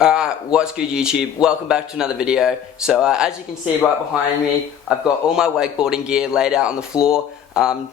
Alright, what's good YouTube? Welcome back to another video. So as you can see right behind me, I've got all my wakeboarding gear laid out on the floor.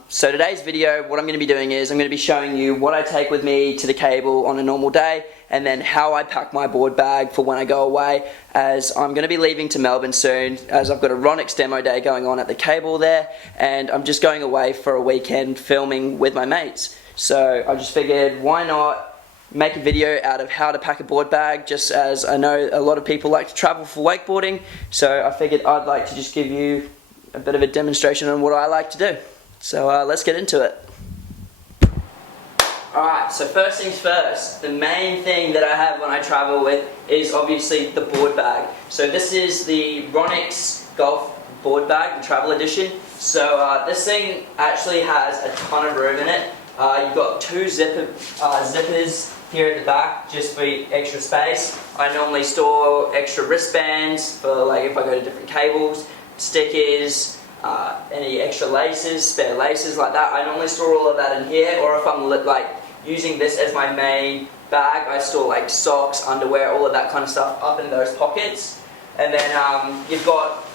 So today's video, what I'm going to be doing is I'm going to be showing you what I take with me to the cable on a normal day, and then how I pack my board bag for when I go away, as I'm going to be leaving to Melbourne soon, as I've got a Ronix demo day going on at the cable there, and I'm just going away for a weekend filming with my mates. So I just figured, why not make a video out of how to pack a board bag, just as I know a lot of people like to travel for wakeboarding, so I figured I'd like to just give you a bit of a demonstration on what I like to do. So let's get into it. Alright, so first things first, the main thing that I have when I travel with is obviously the board bag. So this is the Ronix Golf board bag, the travel edition. So this thing actually has a ton of room in it. You've got two zippers here at the back just for extra space. I normally store extra wristbands for like if I go to different cables, stickers, any extra laces, spare laces like that. I normally store all of that in here, or if I'm like using this as my main bag, I store like socks, underwear, all of that kind of stuff up in those pockets. And then you've got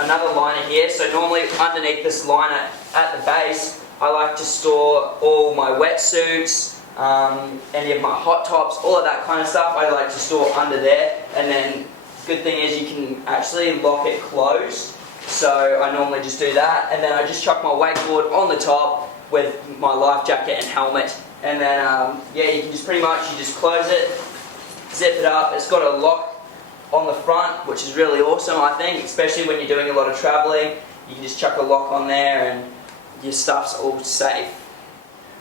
another liner here, so normally underneath this liner at the base I like to store all my wetsuits, any of my hot tops, all of that kind of stuff I like to store under there. And then good thing is you can actually lock it closed, so I normally just do that. And then I just chuck my wakeboard on the top with my life jacket and helmet, and then yeah, you can just pretty much close it, zip it up. It's got a lock on the front, which is really awesome, I think, especially when you're doing a lot of traveling. You can just chuck a lock on there and your stuff's all safe.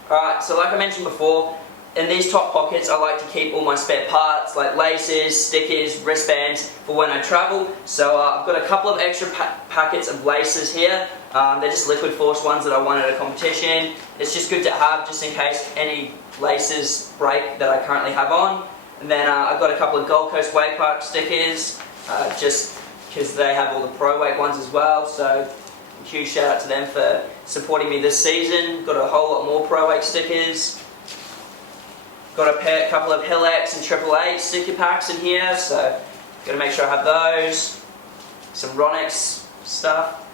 Alright, so like I mentioned before, in these top pockets I like to keep all my spare parts like laces, stickers, wristbands for when I travel. So I've got a couple of extra packets of laces here. They're just liquid force ones that I won at a competition. It's just good to have just in case any laces break that I currently have on. And then I've got a couple of Gold Coast Wake Park stickers, just because they have all the Prowake ones as well. So huge shout out to them for supporting me this season. Got a whole lot more Prowake stickers. Got a couple of Hilx and AAA sticker packs in here, so got to make sure I have those. Some Ronix stuff.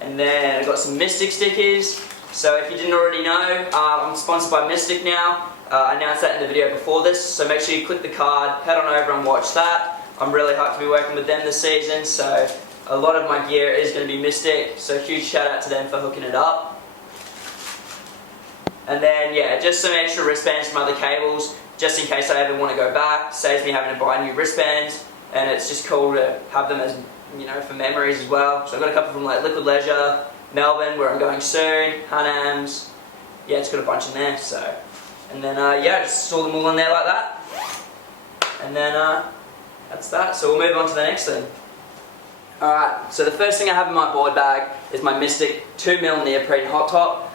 And then I've got some Mystic stickers. So if you didn't already know, I'm sponsored by Mystic now. I announced that in the video before this, so make sure you click the card, head on over and watch that. I'm really hyped to be working with them this season, so a lot of my gear is going to be Mystic, so huge shout out to them for hooking it up. And then yeah, just some extra wristbands from other cables, just in case I ever want to go back. Saves me having to buy new wristbands, and it's just cool to have them as, you know, for memories as well. So I've got a couple from like Liquid Leisure, Melbourne where I'm going soon, Hanams. Yeah, it's got a bunch in there. So, and then yeah, just store them all in there like that. And then that's that. So we'll move on to the next thing. Alright, so the first thing I have in my board bag is my Mystic 2mm neoprene hot top.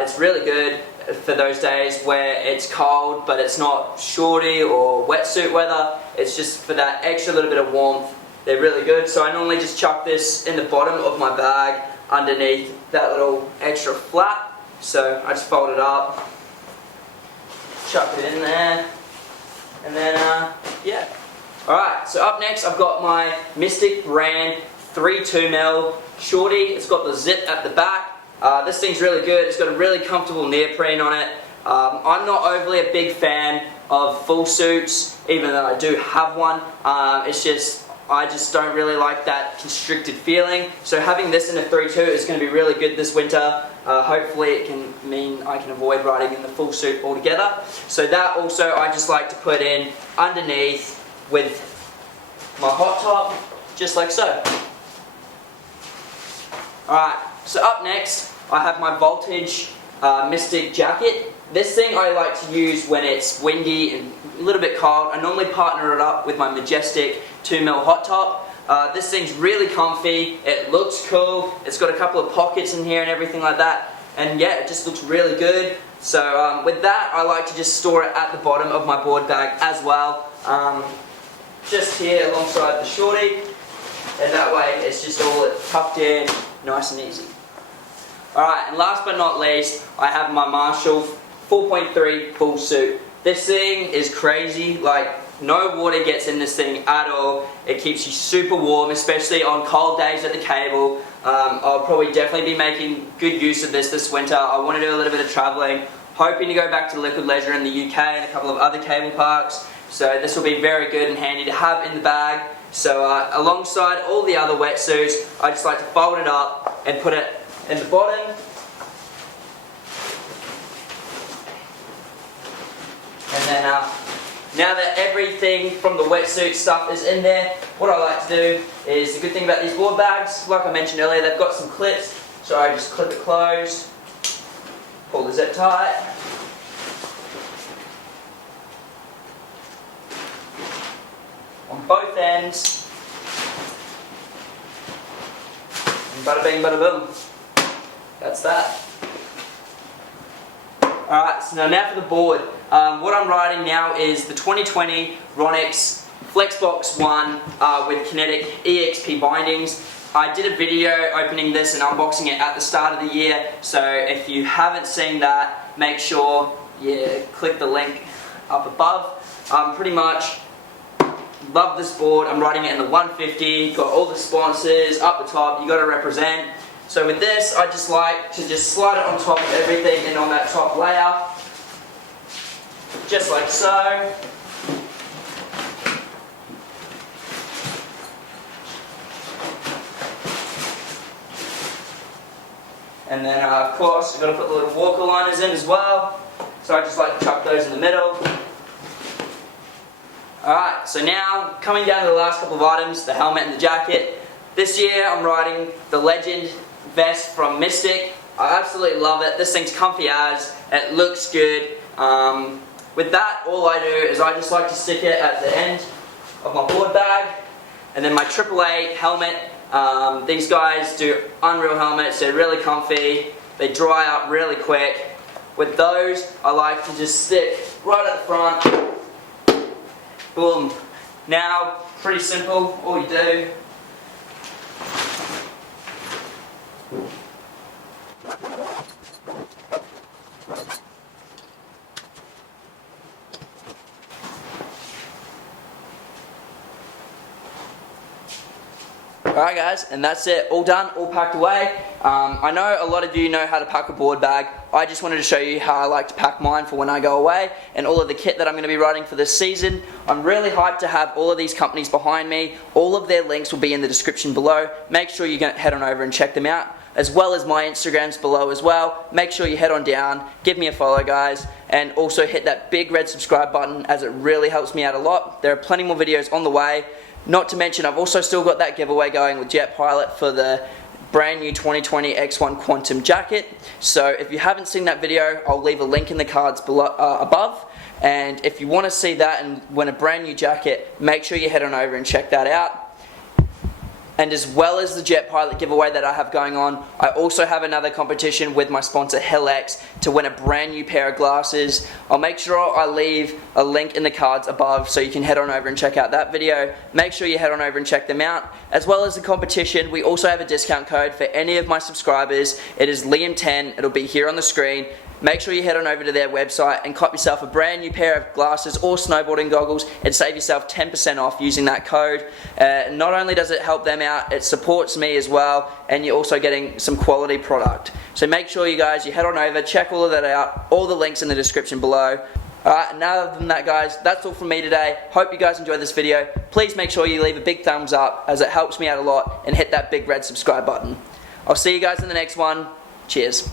It's really good for those days where it's cold but it's not shorty or wetsuit weather. It's just for that extra little bit of warmth. They're really good, so I normally just chuck this in the bottom of my bag underneath that little extra flap. So I just fold it up, chuck it in there, and then yeah. Alright, so up next I've got my Mystic brand 3.2mm shorty. It's got the zip at the back. This thing's really good. It's got a really comfortable neoprene on it. I'm not overly a big fan of full suits, even though I do have one. It's just, I just don't really like that constricted feeling. So having this in a 3.2 is going to be really good this winter. Hopefully it can mean I can avoid riding in the full suit altogether. So that also I just like to put in underneath with my hot top, just like so. Alright, so up next I have my Voltage Mystic jacket. This thing I like to use when it's windy and a little bit cold. I normally partner it up with my Majestic 2mm hot top. This thing's really comfy, it looks cool, it's got a couple of pockets in here and everything like that, and yeah, it just looks really good. So with that, I like to just store it at the bottom of my board bag as well, just here alongside the shorty, and that way it's just all tucked in, nice and easy. Alright, and last but not least, I have my Marshall 4.3 full suit. This thing is crazy, like No water gets in this thing at all. It keeps you super warm, especially on cold days at the cable. I'll probably definitely be making good use of this winter. I want to do a little bit of traveling, hoping to go back to Liquid Leisure in the UK and a couple of other cable parks. So this will be very good and handy to have in the bag. So alongside all the other wetsuits, I just like to fold it up and put it in the bottom. And then now that everything from the wetsuit stuff is in there, what I like to do is, the good thing about these board bags, like I mentioned earlier, they've got some clips, so I just clip it closed, pull the zip tight, on both ends, and bada bing bada boom, that's that. Alright, so now for the board. What I'm riding now is the 2020 Ronix Flexbox 1 with Kinetic EXP bindings. I did a video opening this and unboxing it at the start of the year, so if you haven't seen that, make sure you click the link up above. Pretty much love this board. I'm riding it in the 150, got all the sponsors up the top, you got to represent. So with this, I just like to just slide it on top of everything and on that top layer, just like so. And then of course, you've got to put the little walker liners in as well. So I just like to chuck those in the middle. Alright, so now coming down to the last couple of items, the helmet and the jacket. This year I'm riding the Legend vest from Mystic. I absolutely love it. This thing's comfy as, it looks good. With that, all I do is I just like to stick it at the end of my board bag. And then my AAA helmet. These guys do unreal helmets. They're really comfy. They dry up really quick. With those, I like to just stick right at the front. Boom. Now, pretty simple. All you do . Alright guys, and that's it, all done, all packed away. I know a lot of you know how to pack a board bag. I just wanted to show you how I like to pack mine for when I go away, and all of the kit that I'm going to be riding for this season. I'm really hyped to have all of these companies behind me. All of their links will be in the description below. Make sure you head on over and check them out, as well as my Instagrams below as well. Make sure you head on down, give me a follow guys, and also hit that big red subscribe button, as it really helps me out a lot. There are plenty more videos on the way. Not to mention, I've also still got that giveaway going with Jet Pilot for the brand new 2020 X1 Quantum jacket. So if you haven't seen that video, I'll leave a link in the cards below, above. And if you want to see that and win a brand new jacket, make sure you head on over and check that out. And as well as the Jet Pilot giveaway that I have going on, I also have another competition with my sponsor Hilx to win a brand new pair of glasses. I'll make sure I leave a link in the cards above so you can head on over and check out that video. Make sure you head on over and check them out. As well as the competition, we also have a discount code for any of my subscribers. It is Liam10, it'll be here on the screen. Make sure you head on over to their website and cop yourself a brand new pair of glasses or snowboarding goggles and save yourself 10% off using that code. Not only does it help them out, it supports me as well, and you're also getting some quality product. So make sure you guys, you head on over, check all of that out, all the links in the description below. Alright, and other than that guys, that's all from me today. Hope you guys enjoyed this video. Please make sure you leave a big thumbs up, as it helps me out a lot, and hit that big red subscribe button. I'll see you guys in the next one. Cheers.